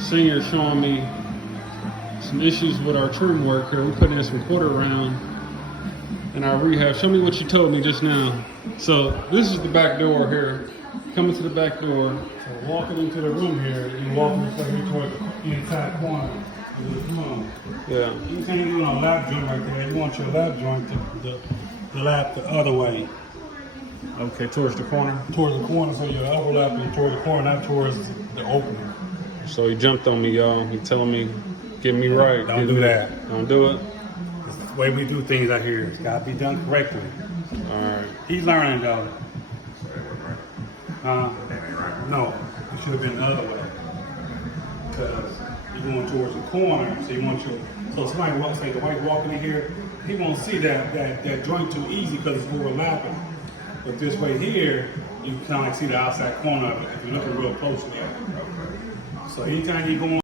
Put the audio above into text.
Senior showing me some issues with our trim work here. We're putting in some quarter round in our rehab. Show me what you told me just now. So this is the back door here. Coming to the back door. So walking into the room here, you walking this way toward the inside corner of the room. Yeah. You can't do a lap joint right there. You want your lap joint the lap the other way. Okay, towards the corner? Towards the corner, so you're overlapping towards the corner, not towards the opening. So he jumped on me, y'all. He telling me, get me right. Don't do that. Don't do it. It's the way we do things out here. It's got to be done correctly. All right. He's learning, though. No, it should have been the other way. Because you're going towards the corner, so you want your... So somebody walks, like the white walking in here, he won't see that joint too easy because it's overlapping. But this way here, you can kind of like see the outside corner of it if you're looking real closely at it. So anytime you go